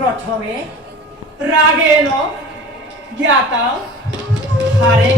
प्रथमे रागेण ज्ञाता हरे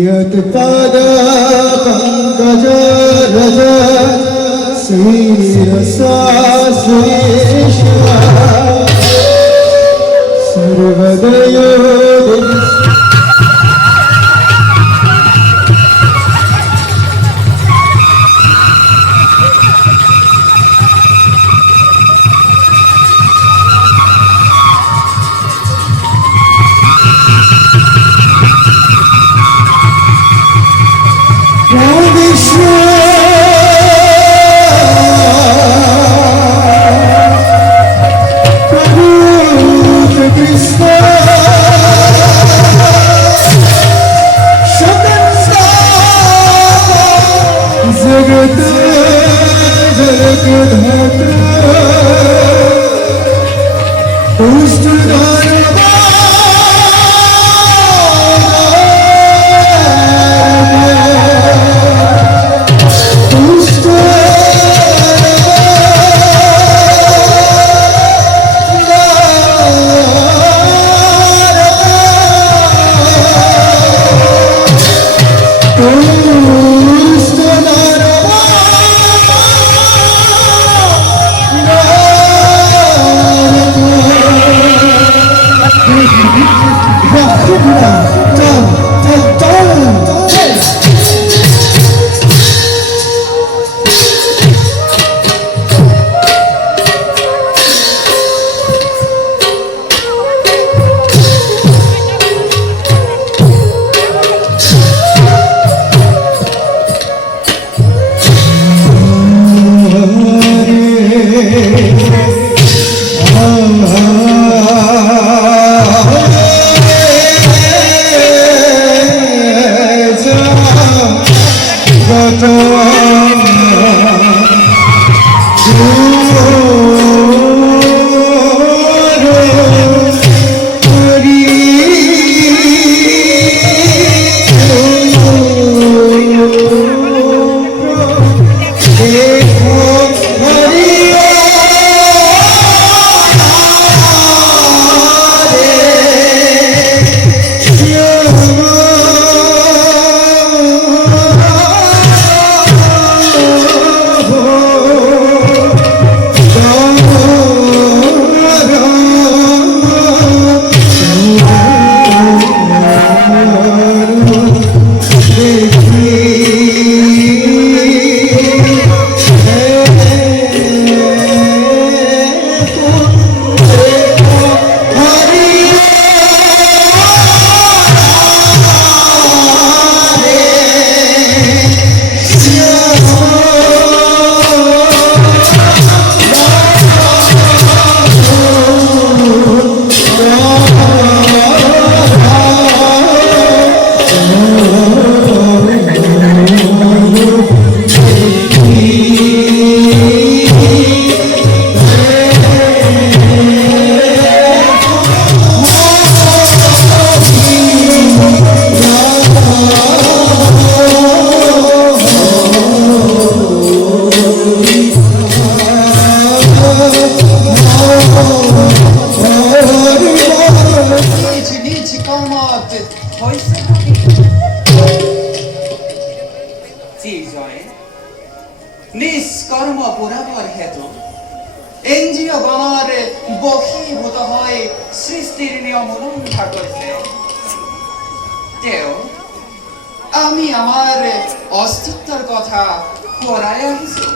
यत्पाद पंकज रज शिरसा सुरेश्वर सर्वदयो নিষ্কর্ম পুরাবৰ হেতু এনজিও গণৰ বশীভূত হৈ সৃষ্টিৰ নিয়ম উলংঘা কৰিছে তেওঁ আমি আমাৰ অস্তিত্বৰ কথা সোঁৱৰাই আহিছো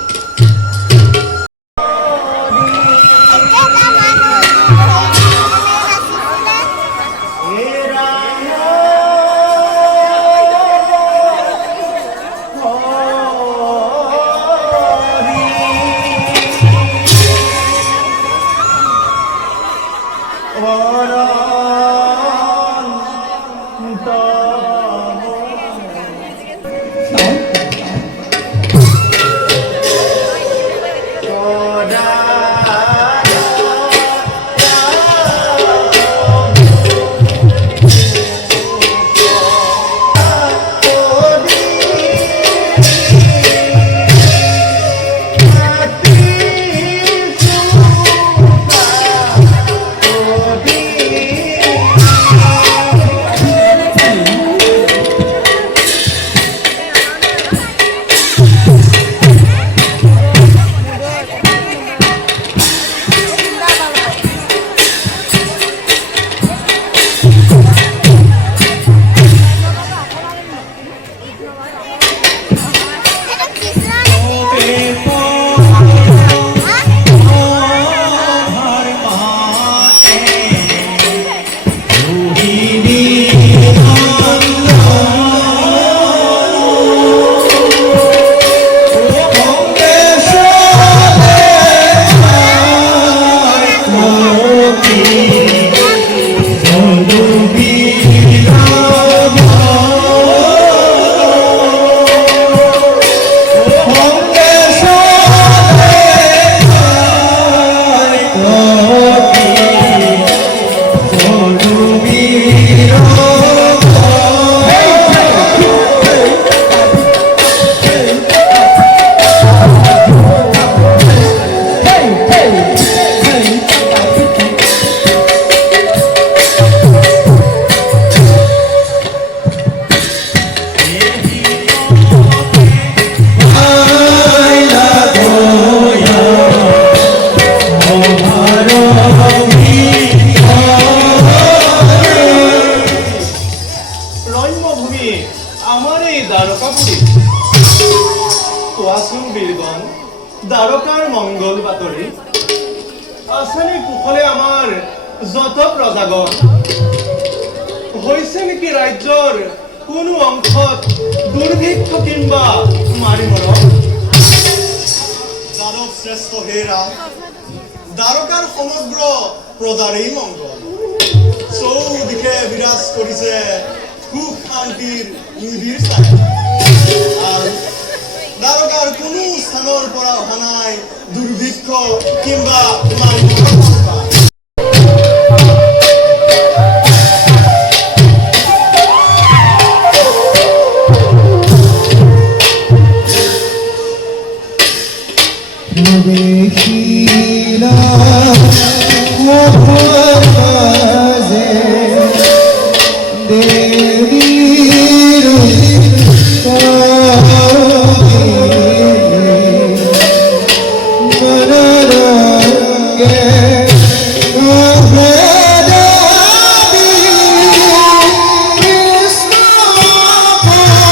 দ্বাৰকাৰ মংগল বাতৰি আছেনে কুশলে আমাৰ যত প্ৰজাগণ হৈছে নেকি ৰাজ্যৰ কোনো অংশত দুৰ্ভিক্ষ কিংবা মাৰিমৰণ যাদৱ শ্ৰেষ্ঠ হেৰা দ্বাৰকাৰ সমগ্ৰ প্ৰজাৰেই মংগল চৌদিশে বিৰাজ কৰিছে সুখ শান্তিৰ নিবিড় ছায়া আৰু দ্বাৰকাৰ কোনো স্থানৰ পৰা অহা নাই দুৰ্ভিক্ষ কিংবা মাৰিমৰণ দেখিলা মহারাজে দেবীর মনরঙ্গে মহারাবি কৃষ্ণ মহারাবি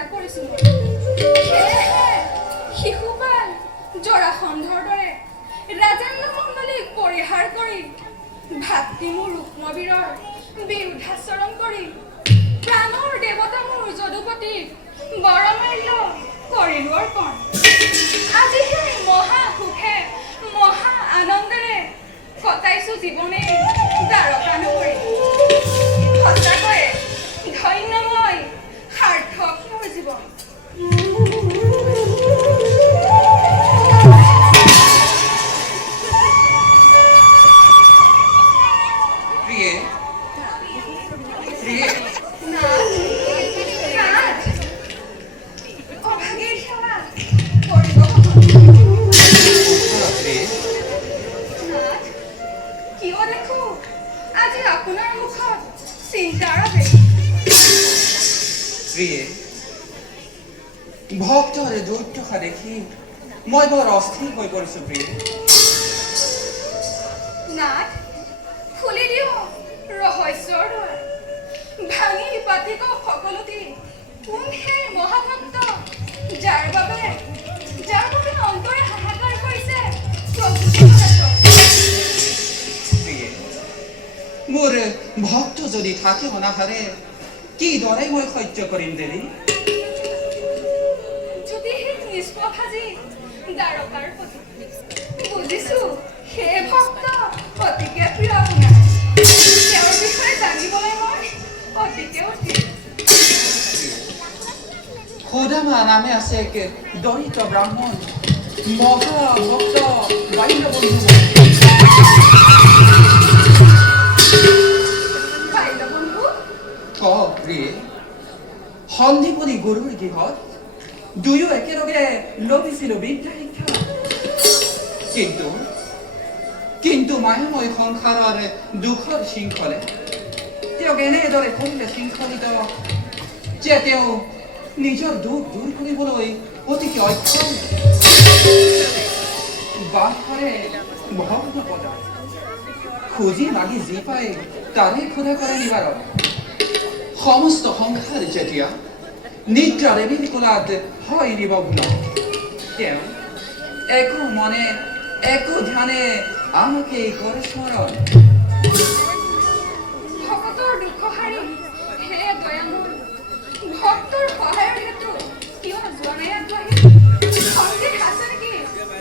ইচ্ছা কৰিছো সেয়েহে শিশুপাল জৰাসন্ধৰ দৰে ৰাজেন্দ্ৰ মণ্ডলীক পৰিহাৰ কৰি ভাতৃ মোৰ ৰুক্মবীৰৰ বিৰুদ্ধাচৰণ কৰি প্ৰাণৰ দেৱতা মোৰ যদুপতিক বৰমাল্য কৰিলো অৰ্পণ। আজি সেই মহা সুখে মহা আনন্দেৰে কটাইছো জীৱনে দ্বাৰকা নগৰী। সঁচাকৈয়ে ধন্যময় সাৰ্থক মোৰ জীৱন। প্ৰিয়ে প্ৰিয়ে নাথ, নাথ, অভাগীৰ সেৱা কৰিব প্ৰিয়ে নাথ, কিয় দেখো আজি আপোনাৰ মুখত চিন্তাৰ আৱেগ। প্ৰিয়ে ভক্তৰ দুৰ্দশা দেখি মই বৰ অস্থিৰ হৈ পৰিছো প্ৰিয়ে। নাথ, খুলি দিওঁ ৰহস্যৰ দুৱাৰ। ভাঙি পাতি কওক সকলোটি কোন সেই মহাভক্ত যাৰ বাবে অন্তৰে হাহাকাৰ কৰিছে প্ৰভু জগন্নাথ। প্ৰিয়ে মোৰ ভক্ত যদি থাকে অনাহাৰে কিদৰে মই সহ্য কৰিম দেৱী? যদি সেই নিষ্প্ৰভাজি দ্বাৰকাৰ প্ৰতি বুজিছো সেই ভক্ত অতিকে প্ৰিয় আপোনাৰ। তেওঁৰ বিষয়ে জানিবলৈ মই অতিকে অতি সুদামা নামে আছে এক দৰিদ্ৰ ব্ৰাহ্মণ মহাভক্ত বাল্যবন্ধু। বাল্যবন্ধু ক প্ৰিয়ে সন্দীপনি গুৰুৰ গৃহত দুয়ো একেলগে লভিছিলো বিদ্যা শিক্ষা। কিন্তু মায়াময় সংসাৰৰ দুখৰ শৃংখলে তেওঁক এনেদৰে কৰিলে শৃংখলিত যে তেওঁ নিজৰ দুখ দূৰ কৰিবলৈ অতিকে অক্ষম। বাস কৰে ভগ্ন পদত খুজি মাগি যি পায় তাৰে খোদা কৰে নিবাৰণ। সমস্ত সংসাৰ যেতিয়া নিদ্ৰাৰে বিকলাত হয় নিমগ্ন তেওঁ একো মনে একো ধ্যানে আমাকে কৰে স্মৰণ। ভকতৰ দুখহাৰী হে দয়াময় ভক্তৰ সহায়ৰ হেতু কিয় যোৱা নাই আগবাঢ়ি? সন্দেহ আছে নেকি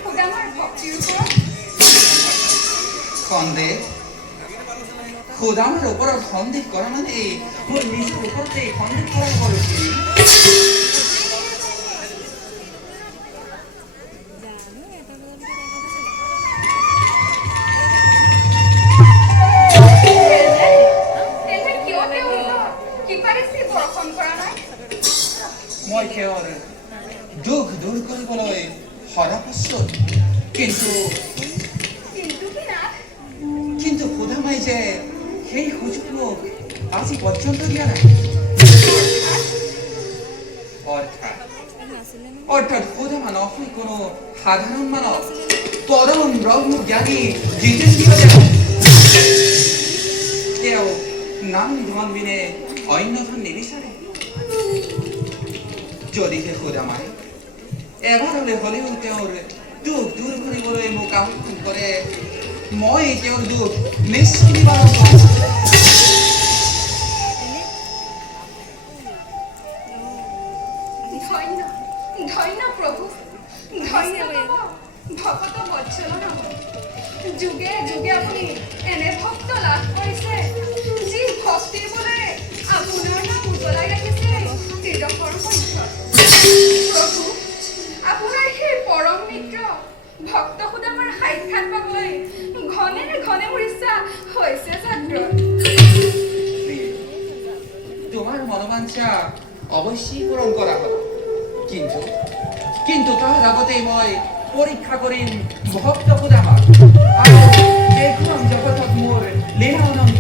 সুদামাৰ ভক্তিৰ ওপৰত? সন্দেহ সুদামৰ ওপৰত সন্দেহ কৰা মানে মোৰ নিজৰ ওপৰতে সন্দেহ কৰা কৰিছিল। তেন্তে কিয় তেওঁ কিপাৰিচি বৰ্ষণ কৰা নাই? মই তেওঁৰ দুখ দূৰ কৰিবলৈ সদা প্ৰস্তুত। কিন্তু কিন্তু কি নাথ? কিন্তু সুদামাই যে সেই সুযোগ মোক আজি পৰ্যন্ত দিয়া নাই। অৰ্থাৎ সুদামা নহয় কোনো সাধাৰণ মানৱ পৰম ব্ৰহ্মজ্ঞানী জিতেন্দ্ৰীয় দেৱ। তেওঁ নাম ধন বিনে অন্য ধন নিবিচাৰে। যদিহে সুদামাই এবাৰলৈ হ'লেও তেওঁৰ দুখ দূৰ কৰিবলৈ মোক আহ্বান কৰে মই তেওঁৰ দুখ নিশ্চয় নিবাৰণ কৰিম। ধন্য ধন্য প্ৰভু ধন্য তব ভকত বৎসল নাম। যুগে যুগে আপুনি এনে ভক্ত লাভ কৰিছে যি ভক্তিৰ বলেৰে আপোনাৰ নাম উজ্বলাই ৰাখিছে ত্ৰিদশৰ সংখ্যক। প্ৰভু আপোনাৰ সেই পৰম মিত্ৰ ভক্ত সুদামাৰ সাক্ষাৎ পাবলৈ ঘনে ঘনে মোৰ ইচ্ছা হৈছে জাগ্ৰত। তোমাৰ মনোবাঞ্ছা অৱশ্যেই পূৰণ কৰা হ'ব। কিন্তু তাৰ আগতে মই পৰীক্ষা কৰিম ভক্ত সুদামাক আৰু দেখুৱাম জগতত মোৰ লীলা অনন্ত।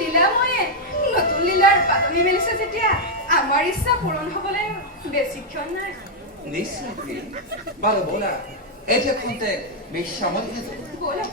লীলাময়ে নতুন লীলাৰ পাতনি মেলিছে যেতিয়া আমাৰ ইচ্ছা পূৰণ হ'বলৈ বেছিক্ষণ নাই। নিশ্চয় বাৰু ব'লা এতিয়া খন্তে বিশ্বামতহে যাব বলক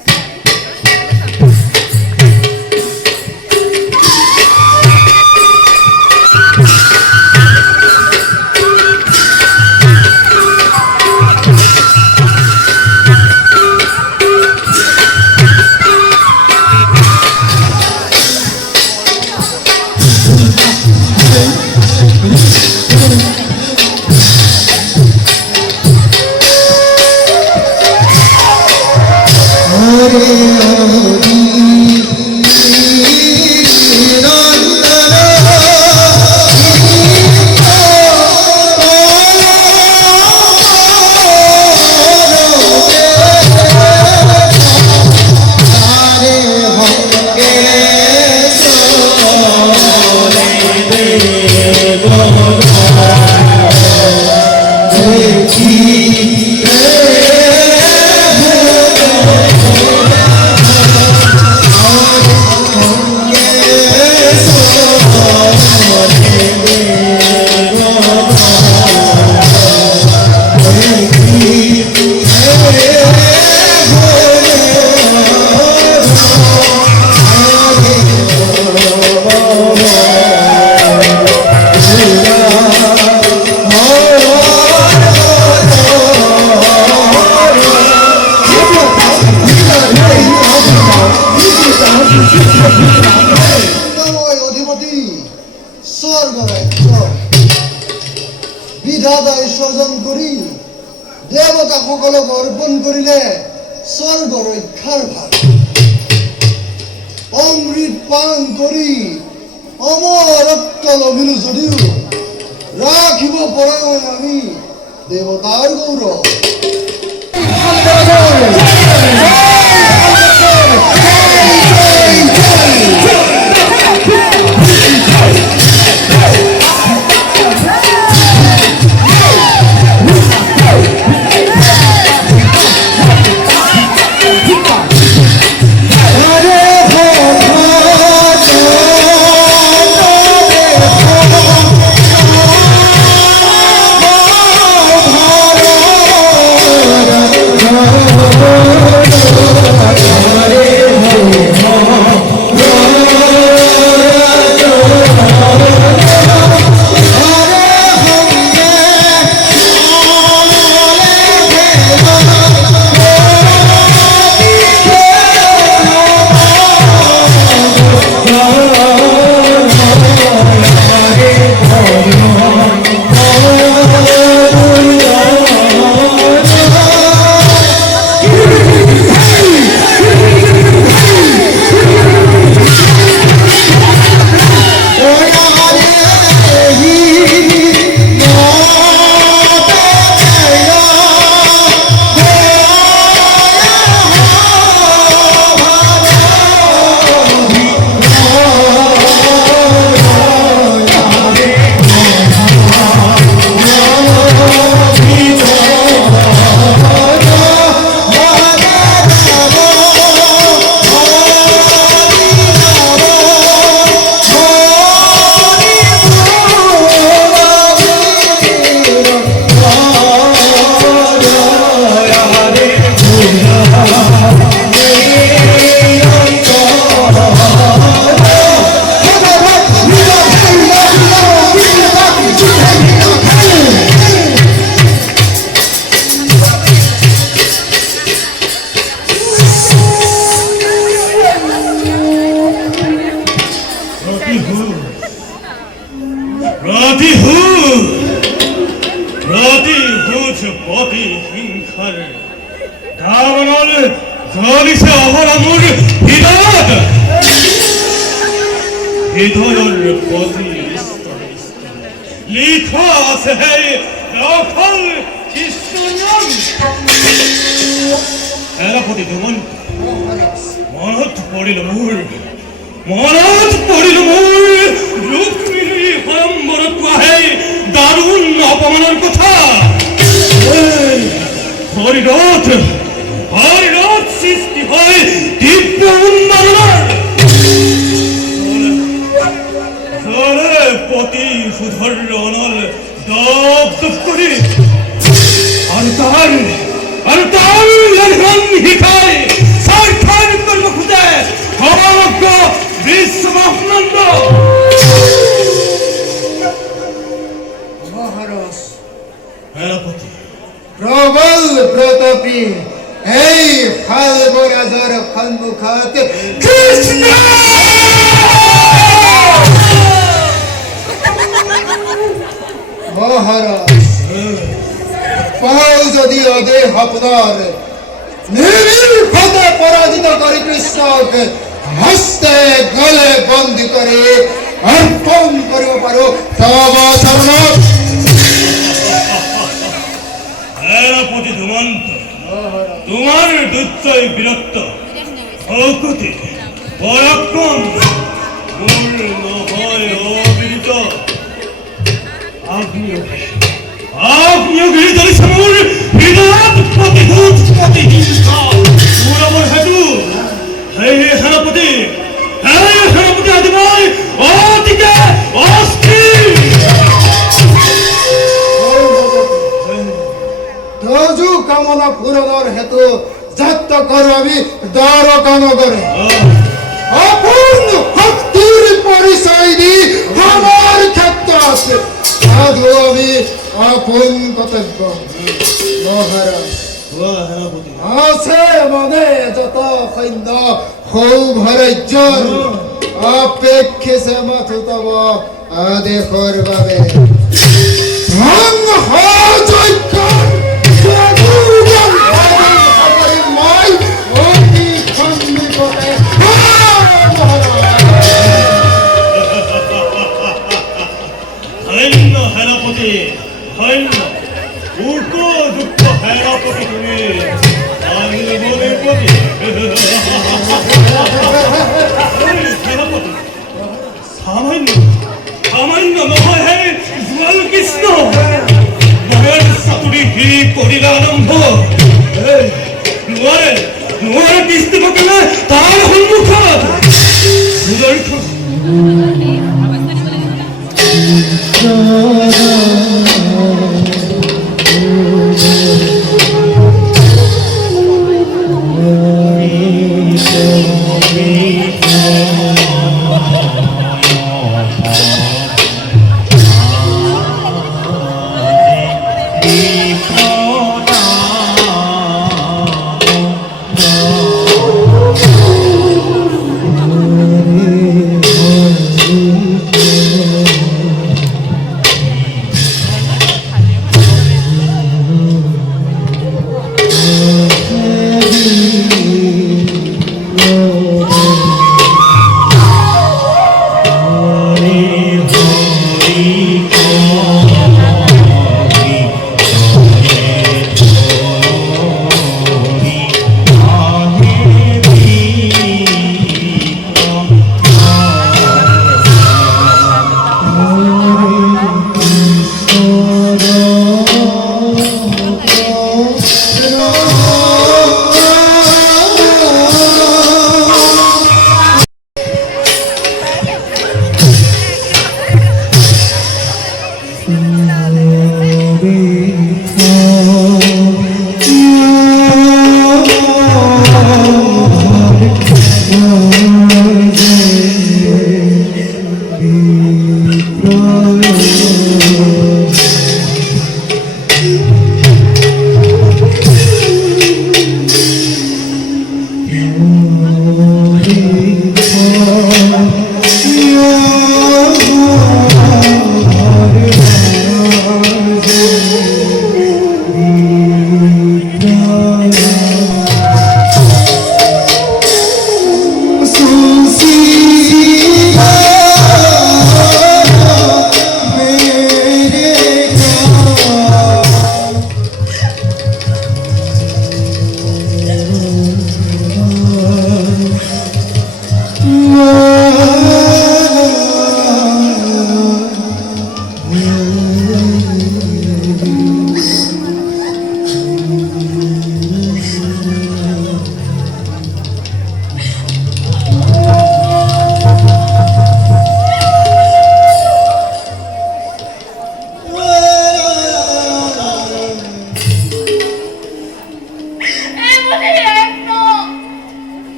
অধিপতি বিধাতাই স্বজন কৰি দেৱতাসকলক অৰ্পণ কৰিলে স্বৰ্গ ৰক্ষাৰ ভাৰ অমৃত পান কৰি অমৰত্ব লভিলো যদিও ৰাখিব পৰা নাই আমি দেৱতাৰ গৌৰৱ আর তার বিষয় সাক্ষাৎ করব খুঁজে সমগ্র বিশ্ব মহানন্দ। মহারাজ সেনাপতি প্রবল প্রতাপী এই ফাল্গুরাজৰ সন্মুখত কৃষ্ণ মহারাজ পাও যদি অদেহ আপনার নির্ভীকভাবে পরাজিত করে কৃষ্ণক হস্তে গলে বন্দী করে অর্পণ কৰিব পাৰো তব চৰণত। সেনাপতি ধুমন্ত তোমার দুর্জয় বীরত্ব অকুতি পরাক্রম মূল নয় অবিদিত। আপনিও গিরিধর সমুর বিরাট প্রতিভূত প্রতিহিংসা পুরবর হেতু হে সেনাপতি আদিময় অতিকে অস্থির। তজু কামনা পূরণৰ হেতু যাত্ৰা কৰো আমি দ্বাৰকা নগৰে। অপূৰ্ণ শক্তিৰ পৰিচয় দি আমাৰ ক্ষেত্ৰত সাধু আমি আপোন কৰ্তব্য। মহাৰাজ আছে মানে যত সৈন্য সৌভাগ্যৰ অপেক্ষিছে মাথো তব আদেশৰ বাবে। সৈন্য সেনাপতি সৈন্য উপযুক্ত সেনাপতি তুমি সেনাপতি সামান্য সামান্য নহয় হে জোৱাল কৃষ্ণ মহেৰ চাতুৰি সি কৰিলা আৰম্ভ নোৱাৰে দৃষ্টিপকেলে তাৰ সন্মুখত সুদৰ্শন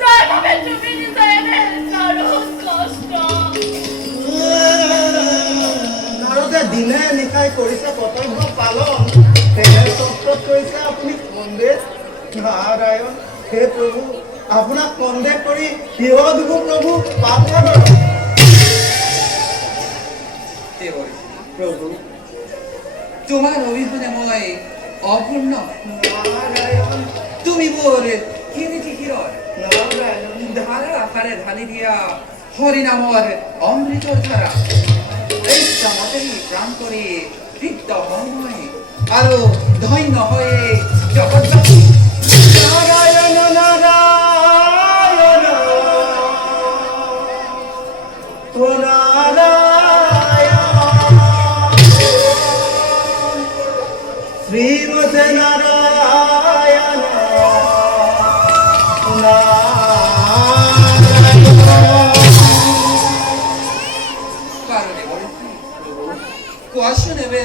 যার বাবে তুমি নিজে দারুণ কষ্ট নাৰদে দিনে নিশাই কৰিছে কৰ্তব্য পালন তেনে তত্ত্বত কৈছে আপুনি সন্দেহ নাৰায়ণ হে প্ৰভু আপোনাক সন্দেহ কৰি কিয় দিব প্ৰভু পাপ নকৰক। দেৱৰী প্ৰভু তোমাৰ অবিহনে মই অপূৰ্ণ নাৰায়ণ তুমি মোৰ কিনিটি হীৰৰ নাৰায়ণ ধাৰা আকাৰে ঢালি দিয়া হৰিনামৰ অমৃতৰ ধাৰা এই চামতেই প্ৰাণ কৰি তৃপ্ত হওঁ মই আৰু ধন্য হৈয়ে জগতবাসী নাৰায়ণ নাৰায়ণ ও নাৰায়ণ শ্ৰীমতে নাৰায়ণ কারণে কোয়াশন নেবে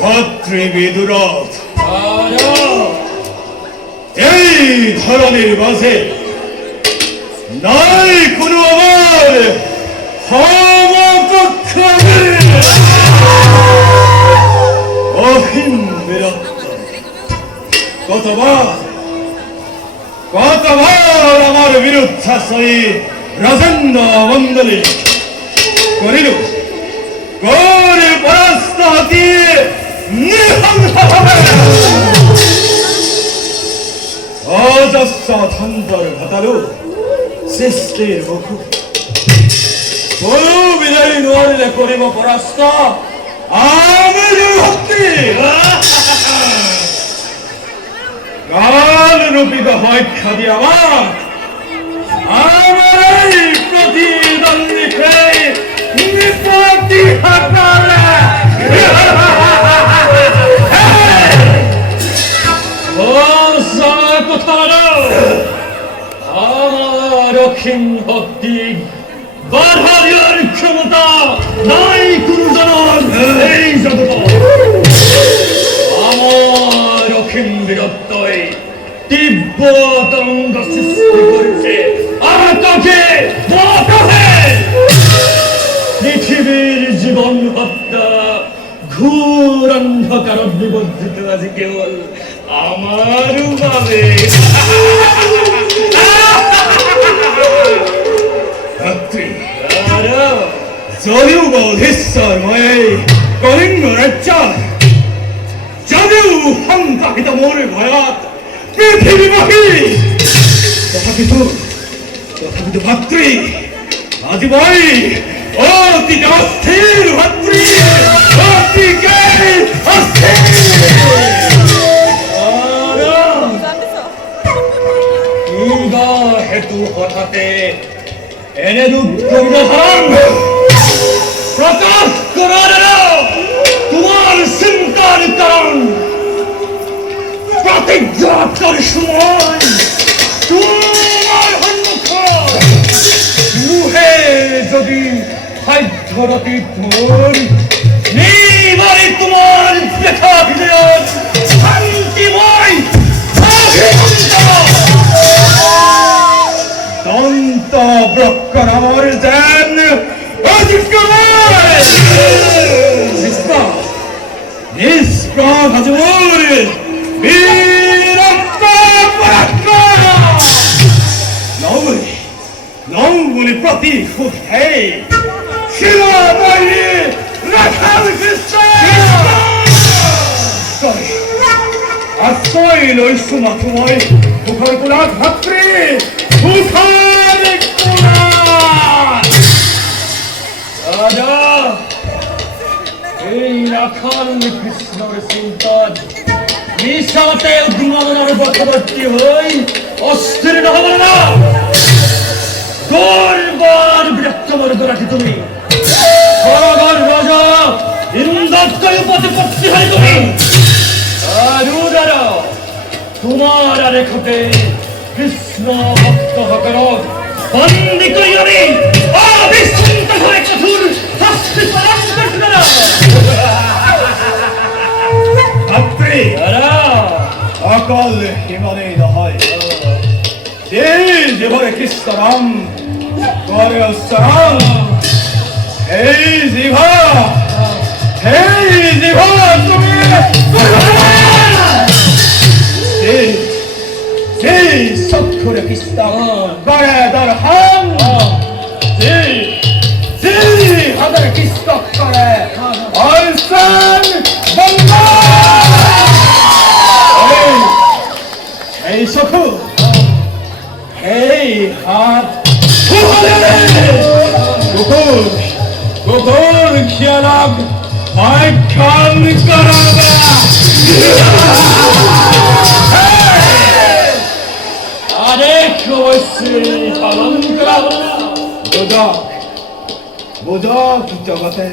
ভাতৃবিদুরথ এই ধরনের মাঝে নাই কোনো আমার সমকক্ষ অহিম বীরত্ব কতবার আমার বিরুদ্ধাশ্রয়ী রাজেন্দ্র মন্ডলী করিল গৌরী পরাস্ত দিয়ে নিহত হবে অজস্র ধন্দর ঘটালো সৃষ্টির মুখু কোনো বিজয়ী নোৱাৰিলে কৰিব পৰাস্ত আমি ভক্তি কাল রূপী হত্যা দিয়ে আমার এই প্রতিদ্বন্দ্বীকে নিপতি হাতালে আমার অক্ষিণ ভক্তি বাধা দেওয়ার ক্ষমতা নাই কোন জনক এই জগৎ আমার অক্ষিণ বীরত্বই তীব্র তরঙ্গ সৃষ্টি করেছে আকাশে বাতাসে পৃথিবীর জীবন হত্যা ঘোর অন্ধকার বিবর্জিত আছে কেবল আমার ভাবে যদিও বৌদ্ধেশ্বরময় কলিঙ্গ রাজ্য যদিও সংঘাতিত মোর ভয়াত পৃথিবীবাসী তথাপিতো ভাতৃ আজি মই অতি অস্থির ভাতৃ অতিকে অস্থির হেতু হঠাতে এনে রূপ প্রকাশ করার তোমার চিন্তার কারণ প্রতিজ্ঞার সময় তোমার মুহে যদি সাধ্যরতি তোর নিবারে তোমার দেখা বিজয় শান্তিময় দন্ত ব্রক্ষণামর যেন নিষ্প্রাণ হাজুর বীরত্ব পরাক্রম নৌবলি প্রতিশোধ হে শিলাময়ী রাখাল কৃষ্ণ আশ্রয় লইছো না তোমায় মুখর কোলা ভাতৃ মুখর কোলা রাজা এই রাখাল কৃষ্ণর সুলতান নিশাতে উদ্দিমানার বশবর্তী হই অস্থির নহব না দরবার বিরক্তবর্গ রাখি তুমি সরগর রাজা ইন্দ্রকে প্রতিপত্তি হয় তুমি আরুদারা তোমার রেখতে কৃষ্ণ ভক্ত হকর বন্দি করি আমি অবিশ্রান্ত হয়ে কঠোর শাস্তি পালন করছি না ভাতৃ অকল হিমনে নহয় এই জীবনে কৃষ্ণ নাম করে উচ্চারণ এই জিভা তুমি সেই সক্ষরে কৃষ্ণ করে দর্শন সেই হাজার কৃষ্ণ করে অর্ষণ এই সখু এই হাত কুকুর খেলাম ভক্ষণ করাবে আরেক অবশ্যই পালন করাবো বোধক জগতে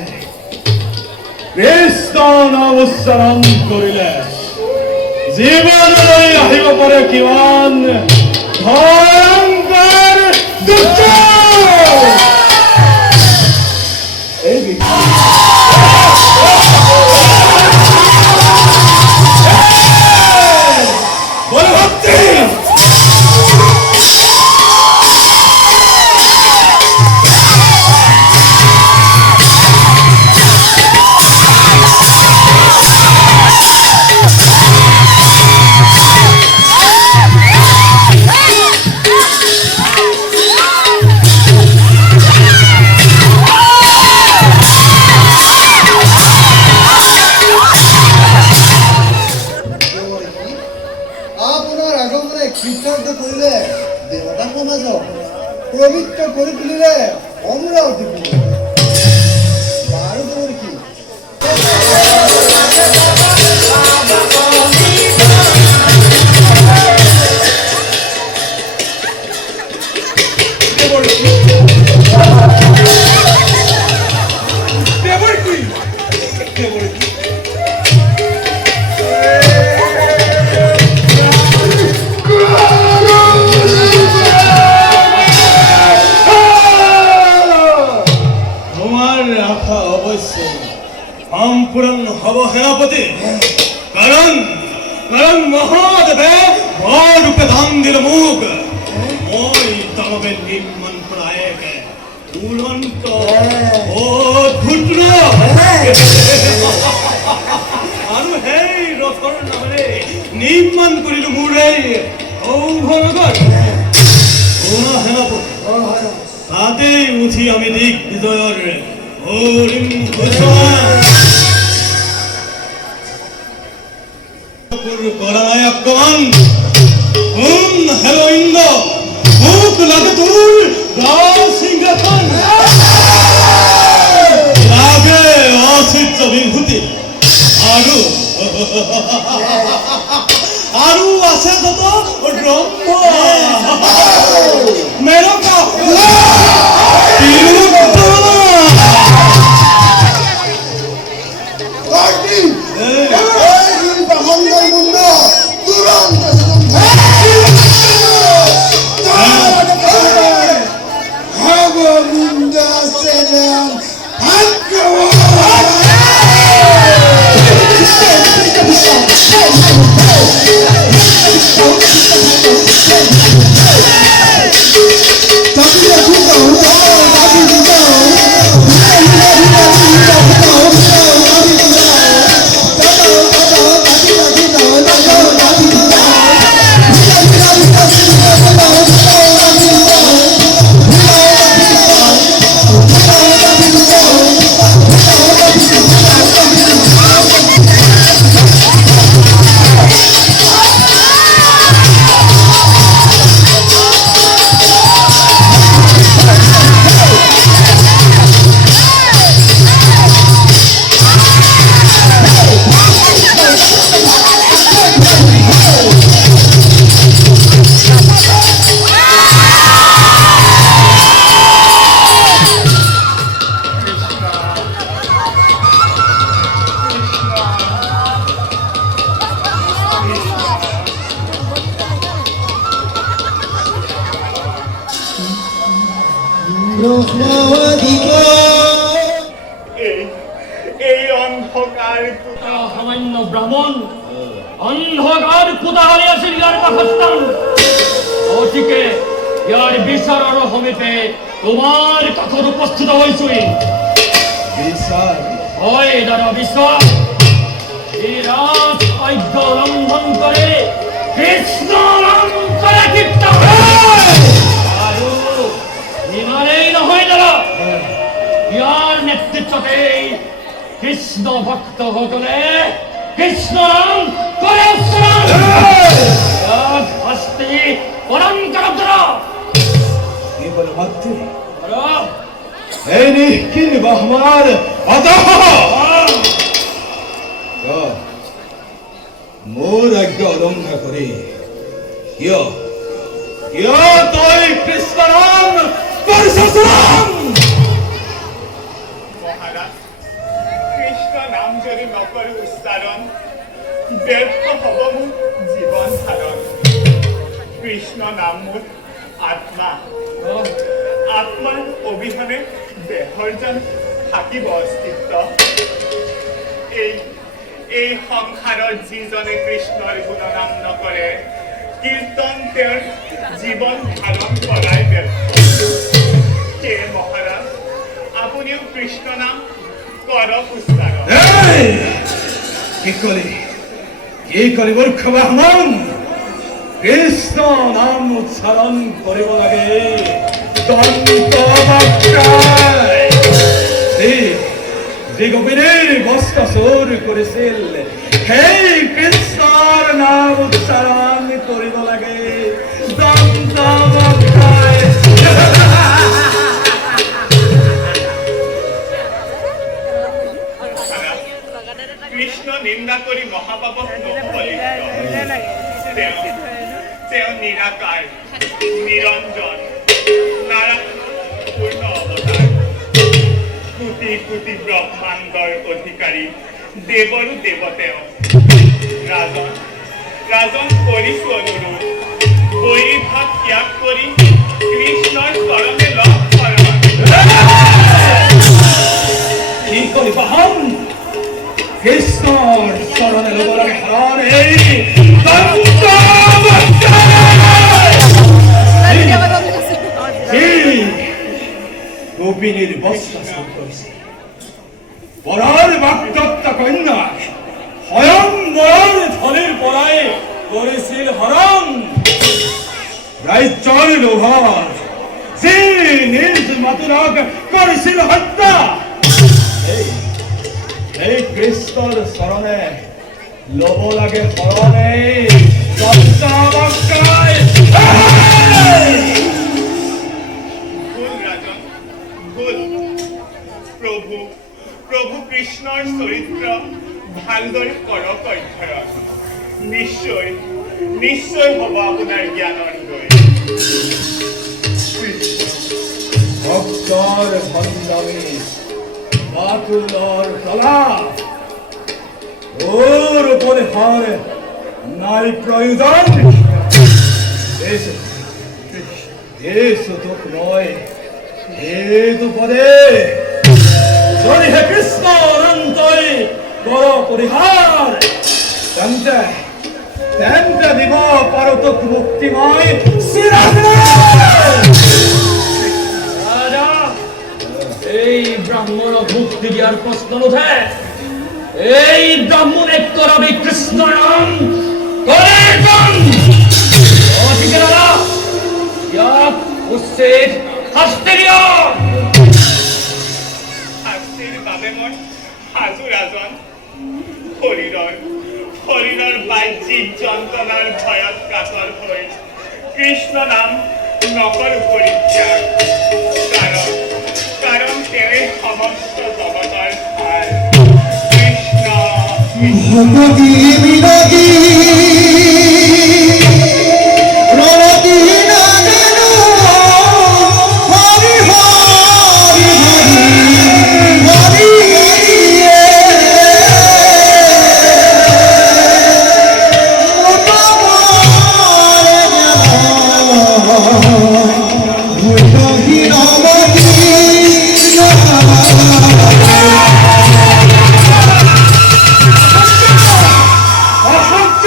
কৃষ্ণ নাম উচ্চারণ করিলে জীবনলৈ আহিব পাৰে কিমান ভয়ংকৰ দুঃখ কৃতজ্ঞ করিলে দেবতা সমাজ পবিত্র করে তুলিলে অমরাবতী বারো তোমার কি সম্পূর্ণ হব সেনাপতি কারণ মহাদেবে বৰৰূপে ধান দিল মোক মই তৰবে নিৰ্মাণ প্ৰায়েক উলন্ত অদ্ভুত আৰু সেই ৰথৰ নামেৰে নিৰ্মাণ কৰিলো মোৰ এই ঔভনগৰ সেনাপতি তাতেই উঠি আমি দিক বিজয়ৰ হৰিম কৰাই আক্ৰমণ হেলো ইন্দ্ৰ মোক লাগে তোৰ সিংহাসন লাগে অচিত্য বিভূতি আৰু আৰু আছে যত ব্ৰহ্ম মেৰকা এই অন্ধকার সামান্য ব্রাহ্মণ অন্ধকার কোথায় আছিল ইয়াৰ বাসস্থান গতিকে ইয়াৰ বিচাৰৰ সমীপে তোমাৰ কাষত উপস্থিত হৈছোহি হয় দাদা বিশ্বাস এই ৰাজ আজ্ঞ লংঘন কৰে কৃষ্ণ নাম কৰে কীৰ্তন আৰু ইমানেই নহয় দাদা ইয়াৰ নেতৃত্বতে কৃষ্ণ ভক্তসকলে কৃষ্ণ নাম কৰে শাস্তি প্ৰদান কৰক দাদা কেৱল মাত্ৰ এই নিখিল বাহমাৰ মোৰ আজ্ঞা উলংঘা কৰি কিয় তই কৃষ্ণ নাম কৰিছ মহারাজ কৃষ্ণ নাম যদি নকৰো উচ্চাৰণ ব্যৰ্থ হ'ব মোৰ জীৱন ধাৰণ কৃষ্ণ নাম মোৰ আত্মা আত্মাৰ অবিহনে দেহৰ যেন থাকিব অস্তিত্ব এই সংসাৰত যিজনে কৃষ্ণৰ গুণনাম নকৰে কীৰ্তন তেওঁৰ জীৱন ধাৰণ কৰাই ব্যৰ্থ সেয়ে মহাৰাজ আপুনিও কৃষ্ণ নাম কৰক উচ্চাৰণ কি কৰি মূৰ্খ ব্ৰাহ্মণ কৃষ্ণ নাম উচ্চাৰণ কৰিব লাগে যি গোপিনীৰ বস্ত্ৰ চোৰ কৰিছিল সেই কৃষ্ণৰ নাম উচ্চাৰণ কৰিব লাগে কৃষ্ণ নিন্দা কৰি মহাপাপক তেওঁ নিৰাকাৰ নিৰঞ্জন নাৰায়ণ পূৰ্ণ অৱতাৰ কোটি কোটি ব্ৰহ্মাণ্ডৰ অধিকাৰী দেৱৰো দেৱ তেওঁ ৰাজন কৰিছো অনুৰোধ বৈৰীভাৱ ত্যাগ কৰি কৃষ্ণৰ চৰণে লগ শৰণ কি কৰিবা হম কৃষ্ণৰ চৰণে ল'ব লাগে শৰণ এই শিবিনীর বস্ত্রাসন করেছে। পরার বাক্যত্তা কন্যা স্বয়ং বর ধনের পরায় করেছিল হরণ। রাজ্যর লোভার যে নিজ মাতুরক করেছিল হত্যা। এই কৃষ্ণর শরণে লোভ লাগে হরণে ভুল রাজন, ভুল। প্ৰভু প্ৰভু কৃষ্ণৰ চৰিত্ৰ ভালদৰে কৰক অধ্যয়ন। নিশ্চয় নিশ্চয় হ'ব আপোনাৰ জ্ঞানোদয়। ভক্তৰ ভণ্ডামী বাতুলৰ কলা ওর উপরে হার নাই প্রয়োজন। এসো তোক নয় এ দুপদে যদি হে কৃষ্ণ অনন্তই কর পরিহার তেমতে তেমতে দিব পারো তোক মুক্তিময় রাজা, এই ব্রাহ্মণ মুক্তি দিয়ার প্রশ্ন উঠে। এই ব্রাহ্মণে করবে কৃষ্ণ নাম শাস্তিৰ বাবে মই সাজু ৰাজন। শৰীৰৰ বাহ্যিক যন্ত্ৰণাৰ ভয়ত কাতৰ হৈ কৃষ্ণ নাম নকৰো পৰিত্যাগ। কাৰণ তেৱে সমস্ত জগতৰ সাৰ। কৃষ্ণ ভগবতী বিনতী রণতী নামেন হরি হরি হরি অসত্য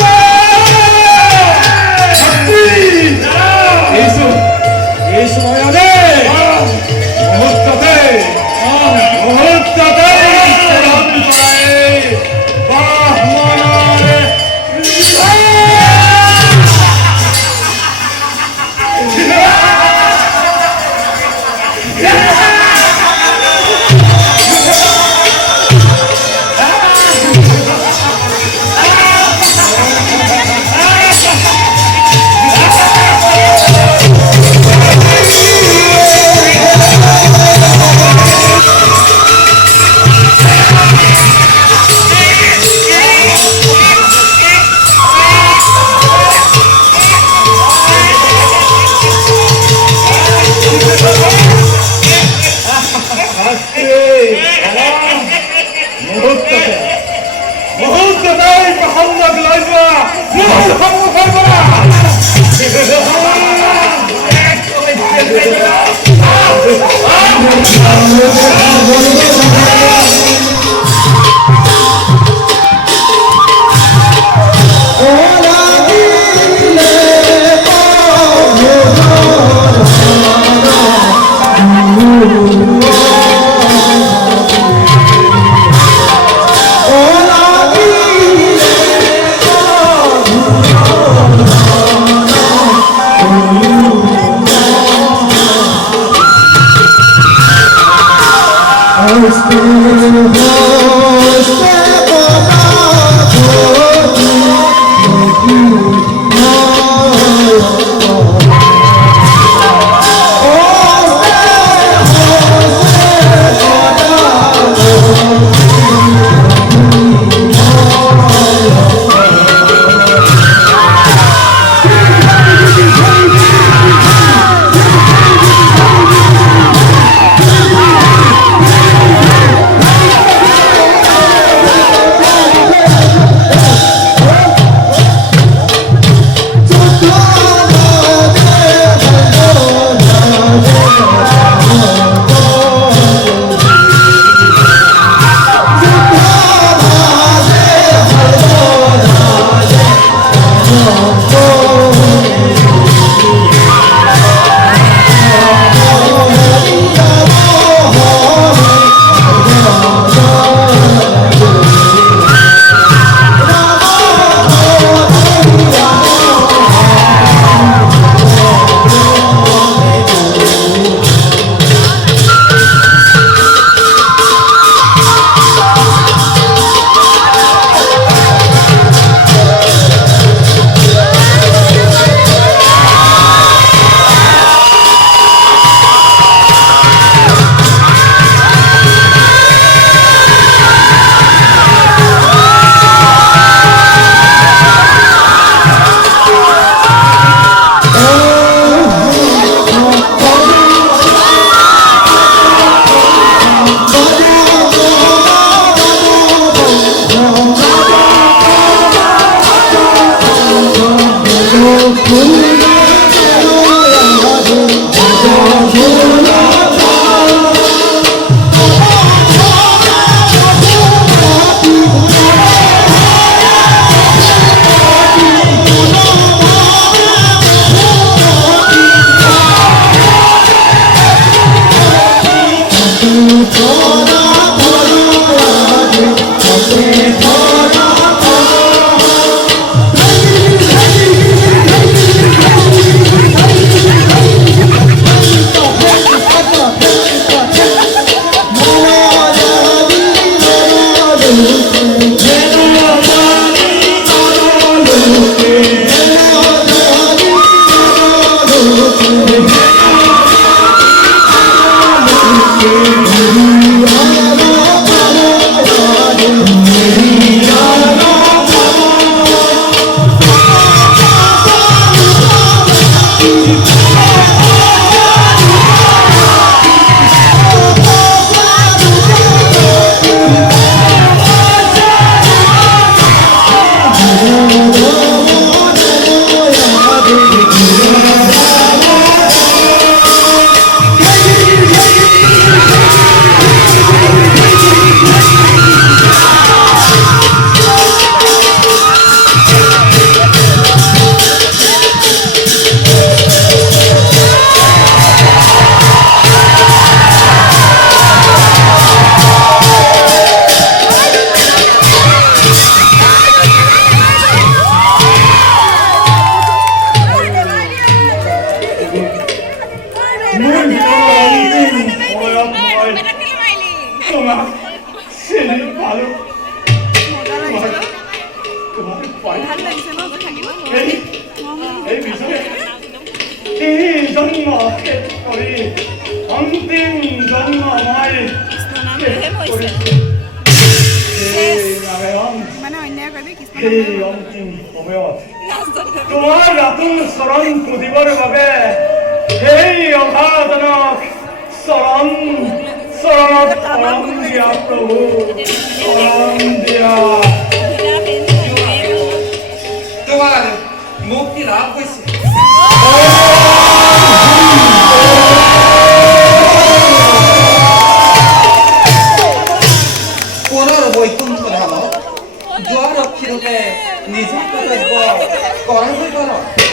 মোৰ জীৱনৰ অন্তিম সময়ত মই তোমাক চিনি পালো। তোমাক পাই এই বিজয়ে এই জন্ম শেষ কৰি অন্তিম জন্ম মই শেষ কৰিছো। এই নাৰায়ণ, এই অন্তিম সময়ত তোমাৰ ৰাতুল চৰণ পুজিবৰ বাবে এই অভাজনক চৰণত শৰণ দিয়া প্ৰভু, শৰণ দিয়া। তোমাৰ মুক্তি লাভ হৈছে। পুনৰ বৈকুণ্ঠ ধামত দুৱাৰক্ষী ৰূপে নিজৰ কৰ্তব্য কৰাবই পাৰ।